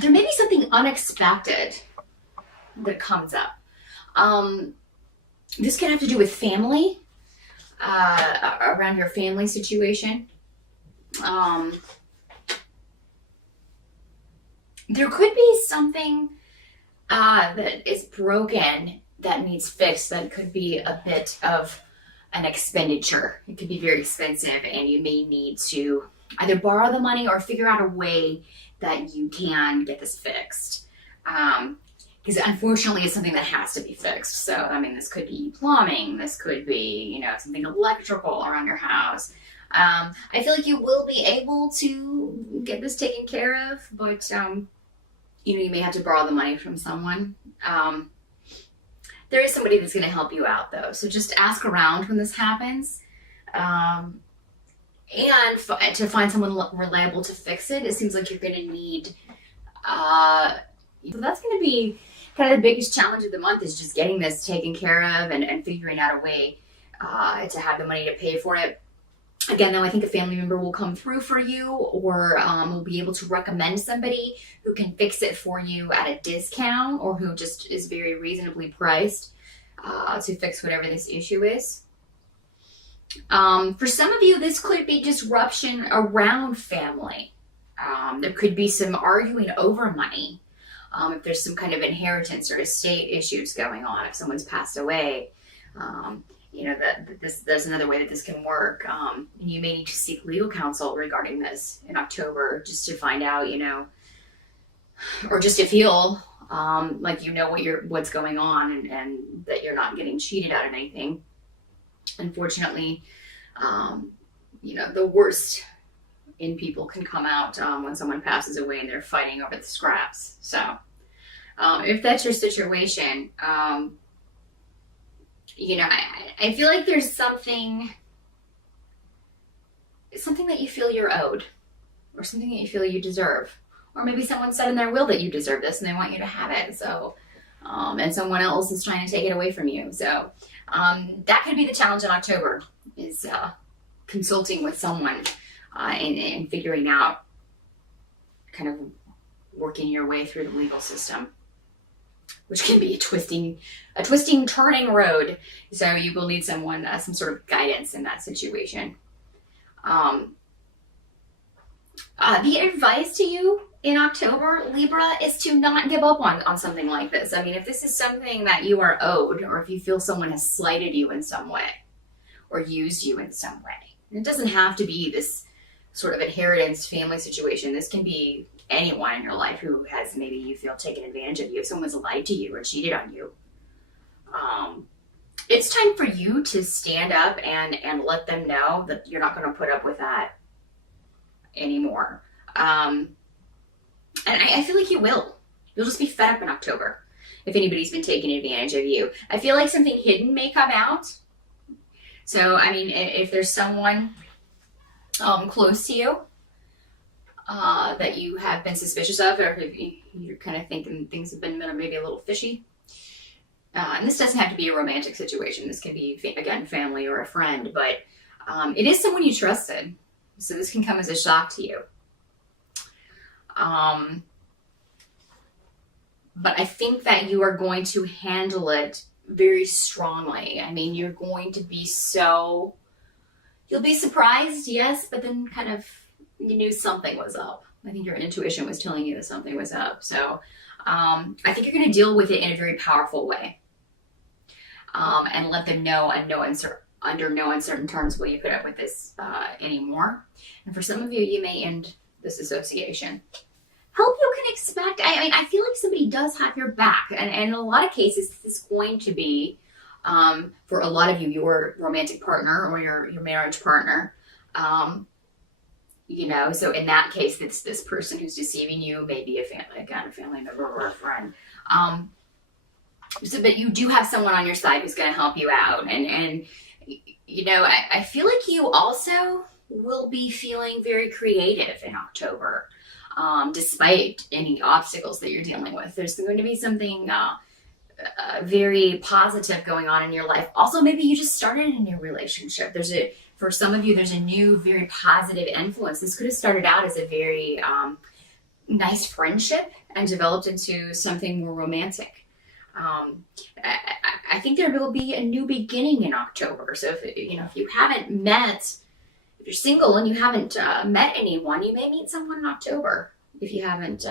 there may be something unexpected that comes up. This can have to do with family, around your family situation. There could be something that is broken that needs fixed. That could be a bit of an expenditure. It could be very expensive, and you may need to either borrow the money or figure out a way that you can get this fixed. Because unfortunately, it's something that has to be fixed. So, I mean, this could be plumbing. This could be, something electrical around your house. I feel like you will be able to get this taken care of, but you may have to borrow the money from someone. There is somebody that's going to help you out, though. So just ask around when this happens. And to find someone reliable to fix it, it seems like you're going to need... so that's going to be kind of the biggest challenge of the month, is just getting this taken care of and figuring out a way to have the money to pay for it. Again, though, I think a family member will come through for you, or will be able to recommend somebody who can fix it for you at a discount, or who just is very reasonably priced to fix whatever this issue is. For some of you, this could be disruption around family. There could be some arguing over money. If there's some kind of inheritance or estate issues going on, if someone's passed away, that's another way that this can work. You may need to seek legal counsel regarding this in October, just to find out, or just to feel like what's going on, and that you're not getting cheated out of anything. Unfortunately, the worst in people can come out when someone passes away and they're fighting over the scraps. So if that's your situation, I feel like there's something that you feel you're owed, or something that you feel you deserve, or maybe someone said in their will that you deserve this and they want you to have it. So, and someone else is trying to take it away from you. So that could be the challenge in October, is consulting with someone and figuring out, kind of working your way through the legal system, which can be a twisting, turning road. So you will need someone, some sort of guidance in that situation. The advice to you in October, Libra, is to not give up on something like this. I mean, if this is something that you are owed, or if you feel someone has slighted you in some way or used you in some way, it doesn't have to be this sort of inheritance family situation. This can be anyone in your life who has, maybe you feel, taken advantage of you. If someone's lied to you or cheated on you, it's time for you to stand up and let them know that you're not going to put up with that anymore. And I feel like you will. You'll just be fed up in October if anybody's been taking advantage of you. I feel like something hidden may come out. So, I mean, if there's someone close to you that you have been suspicious of, or if you're kind of thinking things have been maybe a little fishy. And this doesn't have to be a romantic situation. This can be, again, family or a friend, but it is someone you trusted. So this can come as a shock to you. But I think that you are going to handle it very strongly. I mean, you're going to be you'll be surprised, yes, but then kind of you knew something was up. I think your intuition was telling you that something was up. So I think you're going to deal with it in a very powerful way. And let them know, under no uncertain terms will you put up with this anymore. And for some of you, you may end this association. Help you can expect. I mean, I feel like somebody does have your back. And in a lot of cases, this is going to be, for a lot of you, your romantic partner or your marriage partner. So in that case, it's this person who's deceiving you, maybe a family member or a friend. So that you do have someone on your side who's going to help you out. And I feel like you also will be feeling very creative in October, despite any obstacles that you're dealing with. There's going to be something very positive going on in your life. Also, maybe you just started a new relationship. For some of you, there's a new, very positive influence. This could have started out as a very nice friendship and developed into something more romantic. I think there will be a new beginning in October. So if you haven't met, if you're single and you haven't met anyone, you may meet someone in October. If you haven't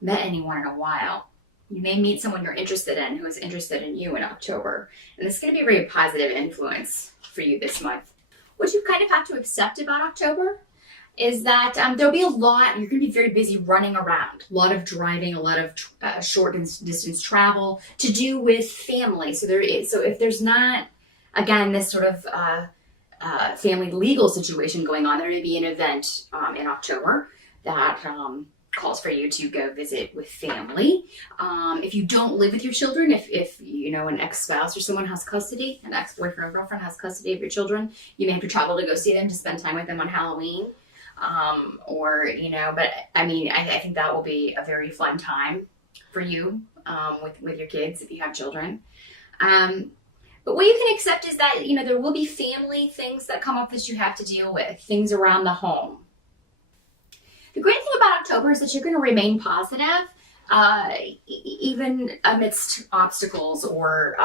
met anyone in a while, you may meet someone you're interested in who is interested in you in October. And this is going to be a very positive influence for you this month. What you kind of have to accept about October is that there'll be a lot, you're going to be very busy running around, a lot of driving, a lot of short distance travel to do with family. So if there's not, again, this sort of family legal situation going on, there may be an event in October that calls for you to go visit with family. If you don't live with your children, if an ex-spouse or someone has custody, an ex-boyfriend or girlfriend has custody of your children, you may have to travel to go see them, to spend time with them on Halloween. But I think that will be a very fun time for you with your kids if you have children. But what you can accept is that, there will be family things that come up that you have to deal with, things around the home. The great thing about October is that you're going to remain positive, even amidst obstacles or,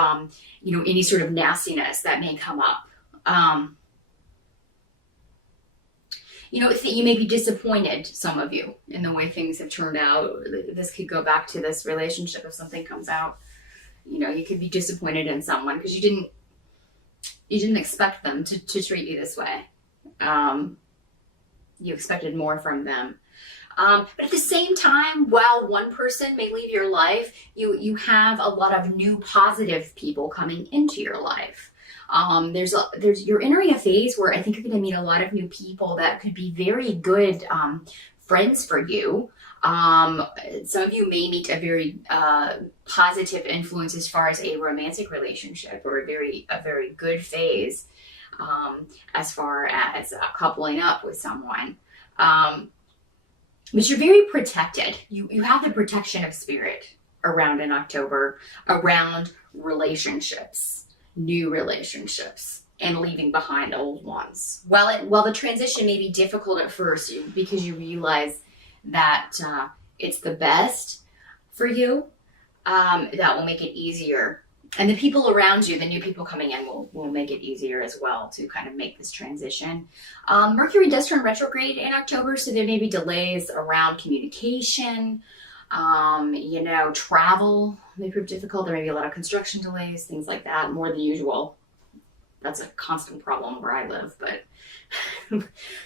any sort of nastiness that may come up. You may be disappointed, some of you, in the way things have turned out. This could go back to this relationship if something comes out. You could be disappointed in someone because you didn't expect them to treat you this way. You expected more from them. But at the same time, while one person may leave your life, you have a lot of new positive people coming into your life. You're entering a phase where I think you're going to meet a lot of new people that could be very good friends for you. Some of you may meet a very positive influence as far as a romantic relationship, or a very good phase as far as coupling up with someone. But you're very protected. You have the protection of spirit around in October, around relationships, new relationships, and leaving behind old ones. While the transition may be difficult at first because you realize that it's the best for you, that will make it easier. And the people around you, the new people coming in, will make it easier as well to kind of make this transition. Mercury does turn retrograde in October, so there may be delays around communication. Travel may prove difficult. There may be a lot of construction delays, things like that, more than usual. That's a constant problem where I live, but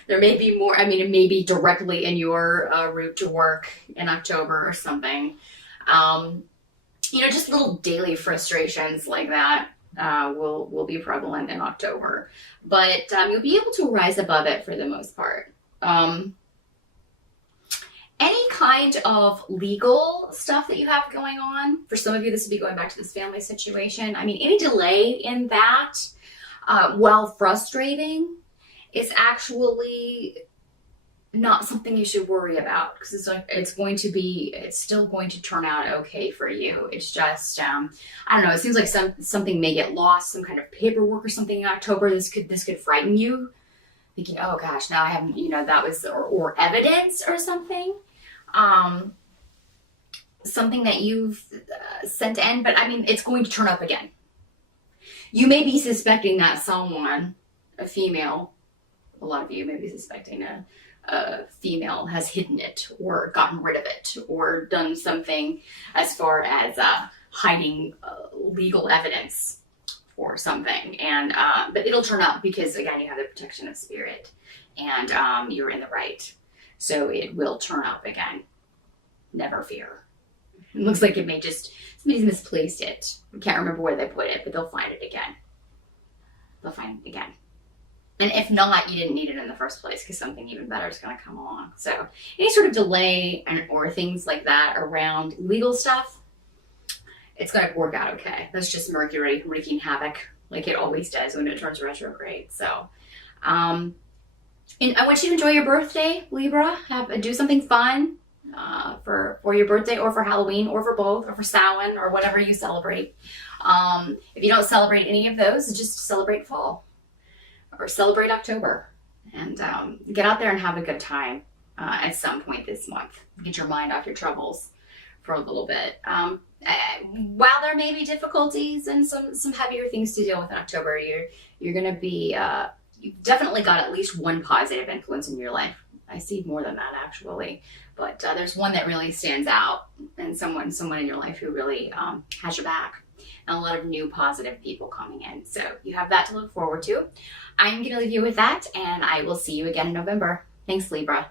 there may be more. It may be directly in your route to work in October or something. Just little daily frustrations like that will be prevalent in October. But you'll be able to rise above it for the most part. Any kind of legal stuff that you have going on, for some of you, this would be going back to this family situation. Any delay in that, while frustrating, is actually not something you should worry about, because it's still going to turn out okay for you. It's just, I don't know, it seems like something may get lost, some kind of paperwork or something in October. This could frighten you, thinking, oh gosh, now I haven't, that was, or evidence or something. Something that you've sent in, but it's going to turn up again. You may be suspecting that someone, a female, a lot of you may be suspecting a female has hidden it or gotten rid of it or done something as far as hiding legal evidence or something. And but it'll turn up because, again, you have the protection of spirit and you're in the right. So it will turn up again. Never fear. It looks like somebody's misplaced it. I can't remember where they put it, but they'll find it again. They'll find it again. And if not, you didn't need it in the first place, because something even better is going to come along. So any sort of delay or things like that around legal stuff, it's going to work out okay. That's just Mercury wreaking havoc like it always does when it turns retrograde. So and I want you to enjoy your birthday, Libra. Do something fun for your birthday, or for Halloween, or for both, or for Samhain, or whatever you celebrate. If you don't celebrate any of those, just celebrate fall or celebrate October, and get out there and have a good time. at some point this month. Get your mind off your troubles for a little bit. While there may be difficulties and some heavier things to deal with in October, you're going to be, you've definitely got at least one positive influence in your life. I see more than that actually, but there's one that really stands out, and someone in your life who really has your back, and a lot of new positive people coming in. So you have that to look forward to. I'm going to leave you with that, and I will see you again in November. Thanks, Libra.